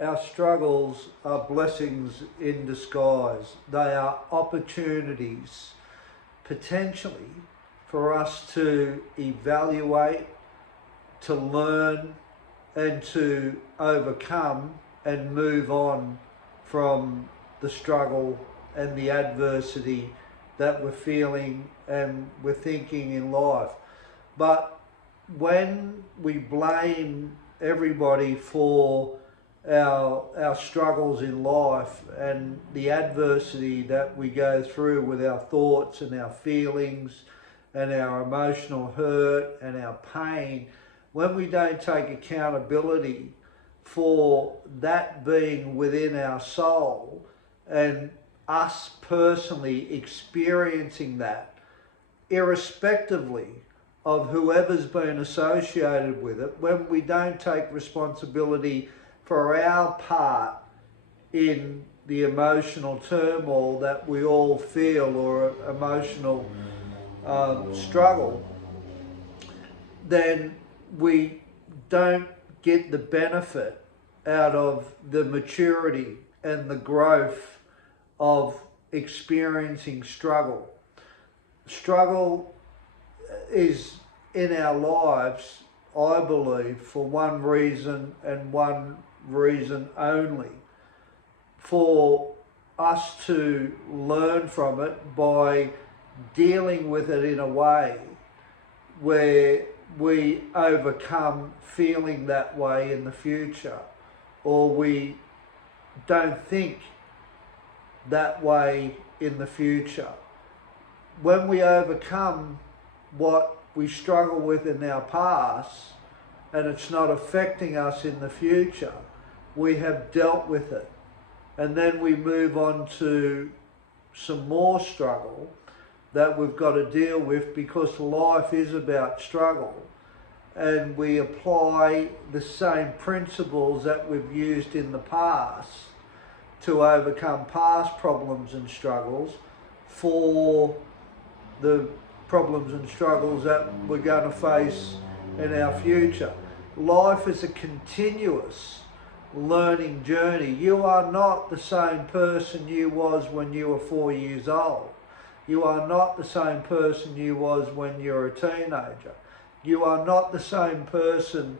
Our struggles are blessings in disguise. They are opportunities potentially for us to evaluate, to learn, and to overcome and move on from the struggle and the adversity that we're feeling and we're thinking in life. But when we blame everybody for our struggles in life and the adversity that we go through with our thoughts and our feelings and our emotional hurt and our pain, when we don't take accountability for that being within our soul and us personally experiencing that, irrespectively of whoever's been associated with it, when we don't take responsibility for our part in the emotional turmoil that we all feel or emotional struggle, then we don't get the benefit out of the maturity and the growth of experiencing struggle. Struggle is in our lives, I believe, for one reason and one reason only: for us to learn from it by dealing with it in a way where we overcome feeling that way in the future, or we don't think that way in the future. When we overcome what we struggle with in our past and it's not affecting us in the future, we have dealt with it. And then we move on to some more struggle that we've got to deal with, because life is about struggle. And we apply the same principles that we've used in the past to overcome past problems and struggles for the problems and struggles that we're going to face in our future. Life is a continuous learning journey. You are not the same person you was when you were 4 years old. You are not the same person you was when you were a teenager. You are not the same person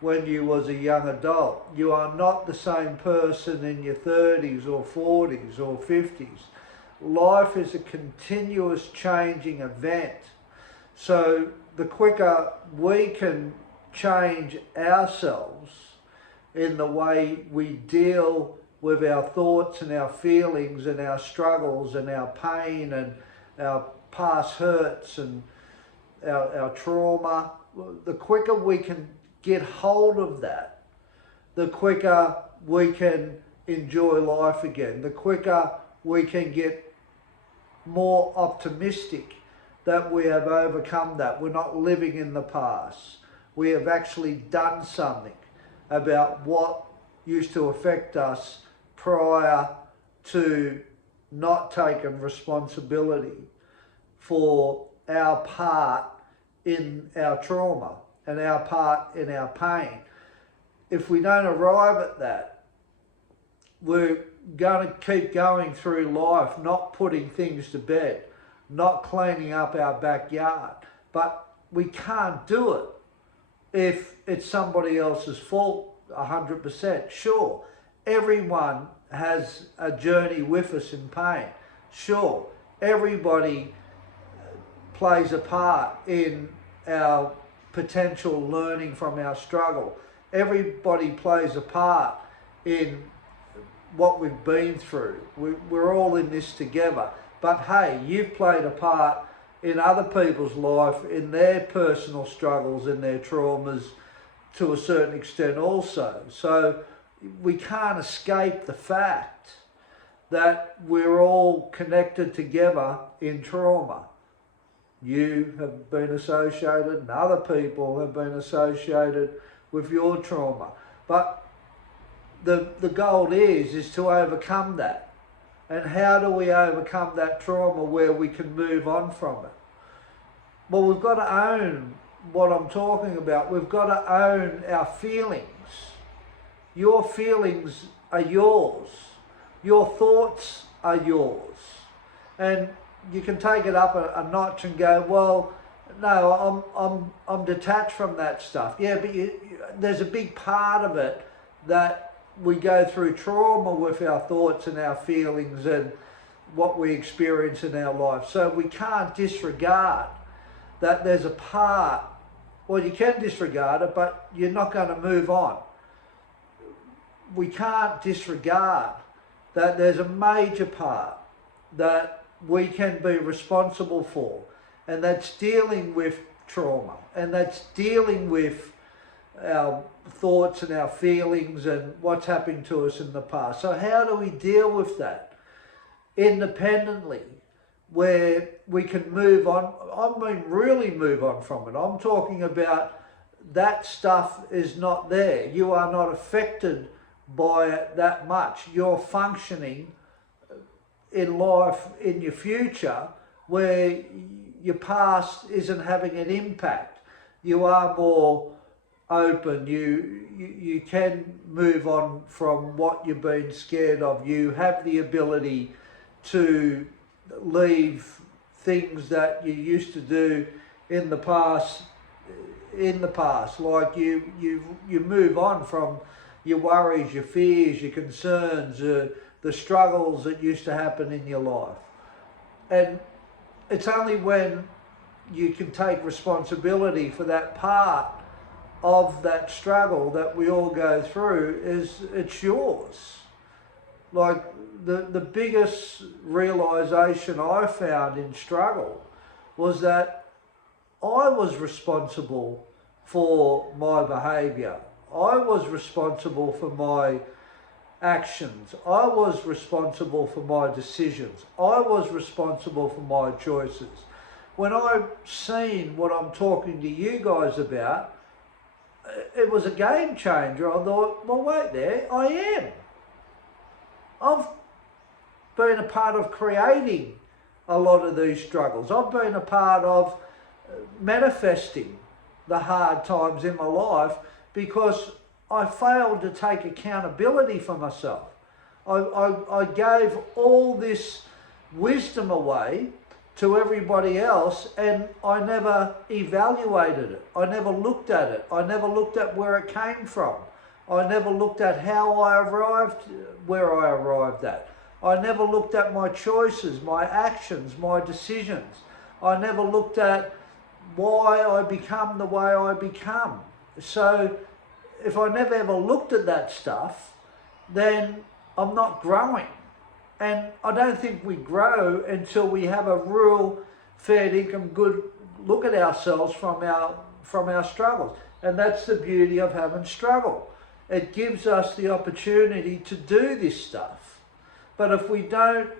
when you was a young adult. You are not the same person in your 30s or 40s or 50s. Life is a continuous changing event. So the quicker we can change ourselves in the way we deal with our thoughts and our feelings and our struggles and our pain and our past hurts and our trauma, the quicker we can get hold of that, the quicker we can enjoy life again, the quicker we can get more optimistic that we have overcome that. We're not living in the past. We have actually done something about what used to affect us prior to not taking responsibility for our part in our trauma and our part in our pain. If we don't arrive at that, we're going to keep going through life, not putting things to bed, not cleaning up our backyard. But we can't do it if it's somebody else's fault 100%. Sure, everyone has a journey with us in pain. Sure, everybody plays a part in our potential learning from our struggle. Everybody plays a part in what we've been through. We're all in this together. But hey, you've played a part in other people's life, in their personal struggles and their traumas to a certain extent also. So we can't escape the fact that we're all connected together in trauma. You have been associated and other people have been associated with your trauma. But the goal is to overcome that. And how do we overcome that trauma where we can move on from it? Well, we've got to own what I'm talking about. We've got to own our feelings. Your feelings are yours. Your thoughts are yours. And you can take it up a notch and go, well, no, I'm detached from that stuff. Yeah, but there's a big part of it that we go through trauma with our thoughts and our feelings and what we experience in our life. So we can't disregard that there's a part. Well, you can disregard it, but you're not going to move on. We can't disregard that there's a major part that we can be responsible for, and that's dealing with trauma, and that's dealing with our thoughts and our feelings and what's happened to us in the past. So how do we deal with that independently, where we can move on? I mean, really move on from it. I'm talking about that stuff is not there. You are not affected by it that much. You're functioning in life in your future where your past isn't having an impact. You are more open. You can move on from what you've been scared of. You have the ability to leave things that you used to do in the past like you move on from your worries, your fears, your concerns, the struggles that used to happen in your life. And it's only when you can take responsibility for that part of that struggle that we all go through, is it's yours. Like the biggest realization I found in struggle was that I was responsible for my behaviour. I was responsible for my actions. I was responsible for my decisions. I was responsible for my choices. When I've seen what I'm talking to you guys about, it was a game changer. I thought, well, wait there, I am. I've been a part of creating a lot of these struggles. I've been a part of manifesting the hard times in my life because I failed to take accountability for myself. I gave all this wisdom away to everybody else, and I never evaluated it. I never looked at it. I never looked at where it came from. I never looked at how I arrived where I arrived at. I never looked at my choices, my actions, my decisions. I never looked at why I become the way I become. So if I never ever looked at that stuff, then I'm not growing. And I don't think we grow until we have a real fair income, good look at ourselves from our struggles. And that's the beauty of having struggle. It gives us the opportunity to do this stuff. But if we don't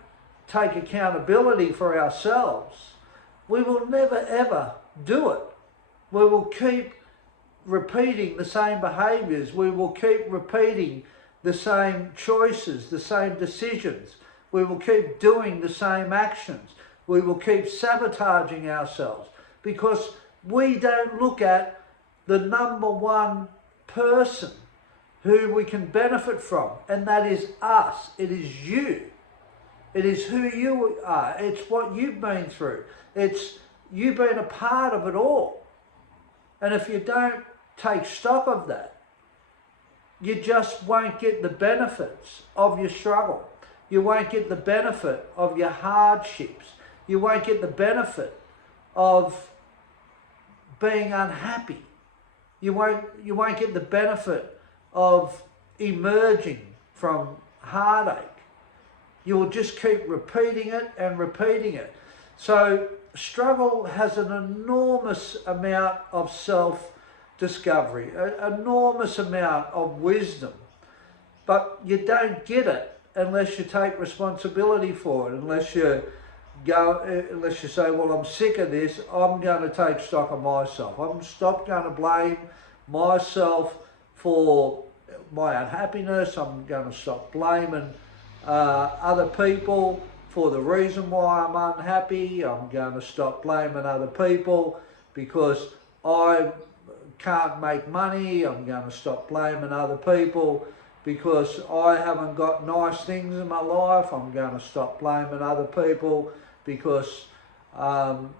take accountability for ourselves, we will never ever do it. We will keep repeating the same behaviours. We will keep repeating the same choices, the same decisions. We will keep doing the same actions. We will keep sabotaging ourselves because we don't look at the number one person who we can benefit from, and that is us. It is you. It is who you are. It's what you've been through. It's you being a part of it all. And if you don't take stock of that, you just won't get the benefits of your struggle. You won't get the benefit of your hardships. You won't get the benefit of being unhappy. You won't get the benefit of emerging from heartache. You will just keep repeating it and repeating it. So struggle has an enormous amount of self-discovery, an enormous amount of wisdom. But you don't get it unless you take responsibility for it, unless you say, well, I'm sick of this, I'm going to take stock of myself. I'm going to blame myself for my unhappiness. I'm going to stop blaming other people for the reason why I'm unhappy. I'm going to stop blaming other people because I can't make money. I'm going to stop blaming other people because I haven't got nice things in my life. I'm going to stop blaming other people because I'm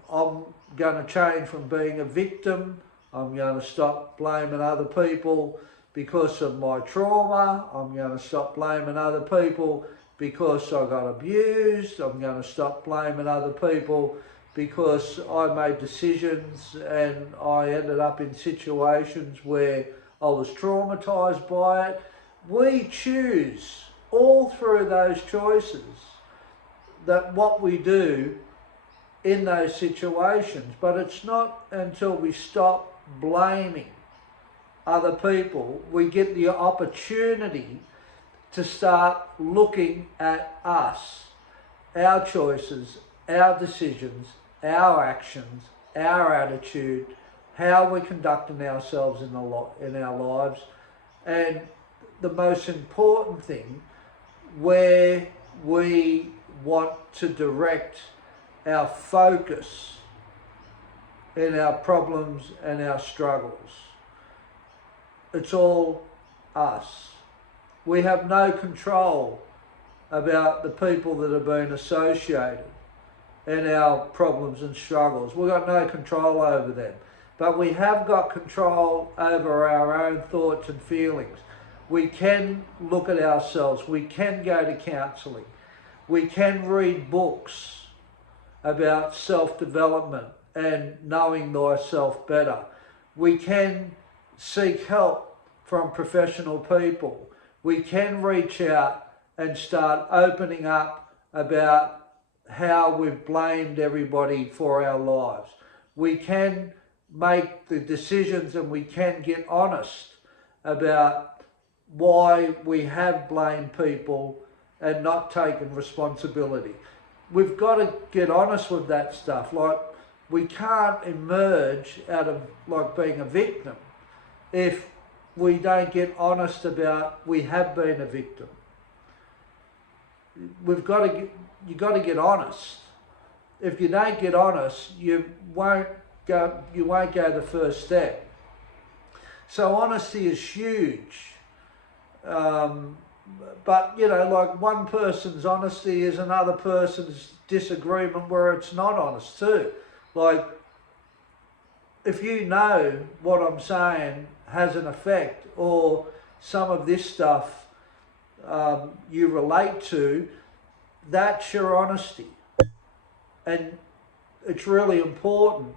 going to change from being a victim. I'm going to stop blaming other people because of my trauma. I'm going to stop blaming other people because I got abused. I'm going to stop blaming other people because I made decisions and I ended up in situations where I was traumatized by it. We choose all through those choices that what we do in those situations, but it's not until we stop blaming other people we get the opportunity to start looking at us, our choices, our decisions, our actions, our attitude, how we're conducting ourselves in our lives, and the most important thing, where we want to direct our focus in our problems and our struggles. It's all us. We have no control about the people that have been associated in our problems and struggles. We've got no control over them. But we have got control over our own thoughts and feelings. We can look at ourselves. We can go to counselling. We can read books about self-development and knowing thyself better. We can seek help from professional people. We can reach out and start opening up about how we've blamed everybody for our lives. We can make the decisions and we can get honest about why we have blamed people and not taken responsibility. We've got to get honest with that stuff. Like, we can't emerge out of like being a victim if we don't get honest about we have been a victim. You've got to get honest. If you don't get honest, you won't go the first step. So honesty is huge. But, you know, like, one person's honesty is another person's disagreement where it's not honest too. Like, if you know what I'm saying has an effect, or some of this stuff you relate to, that's your honesty. And it's really important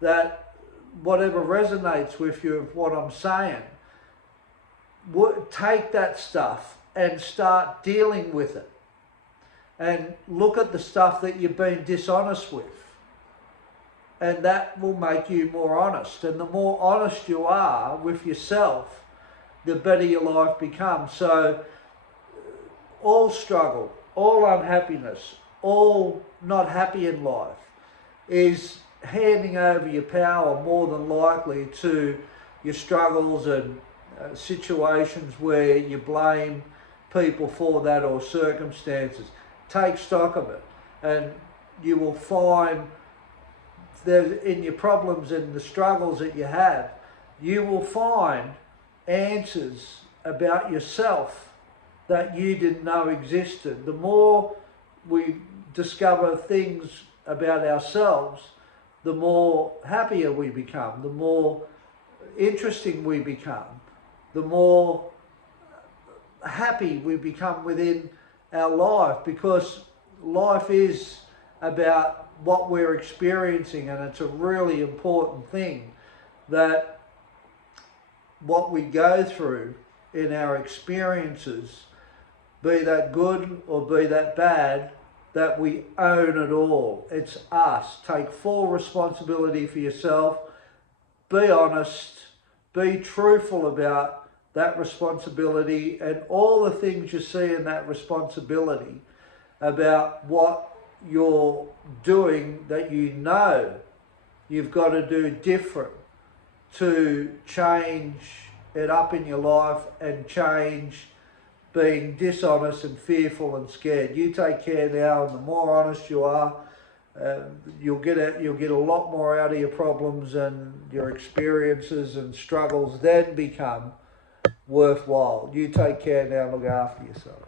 that whatever resonates with you of what I'm saying, take that stuff and start dealing with it. And look at the stuff that you've been dishonest with. And that will make you more honest. And the more honest you are with yourself, the better your life becomes. So all struggle, all unhappiness, all not happy in life is handing over your power more than likely to your struggles and situations where you blame people for that or circumstances. Take stock of it, and you will find that in your problems and the struggles that you have, you will find answers about yourself that you didn't know existed. The more we discover things about ourselves, the more happier we become, the more interesting we become, the more happy we become within our life, because life is about what we're experiencing, and it's a really important thing that what we go through in our experiences, be that good or be that bad, that we own it all. It's us. Take full responsibility for yourself. Be honest. Be truthful about that responsibility and all the things you see in that responsibility about what you're doing that you know you've got to do different to change it up in your life and change being dishonest and fearful and scared. You take care now, and the more honest you are, you'll get a lot more out of your problems, and your experiences and struggles then become worthwhile. You take care now, look after yourself.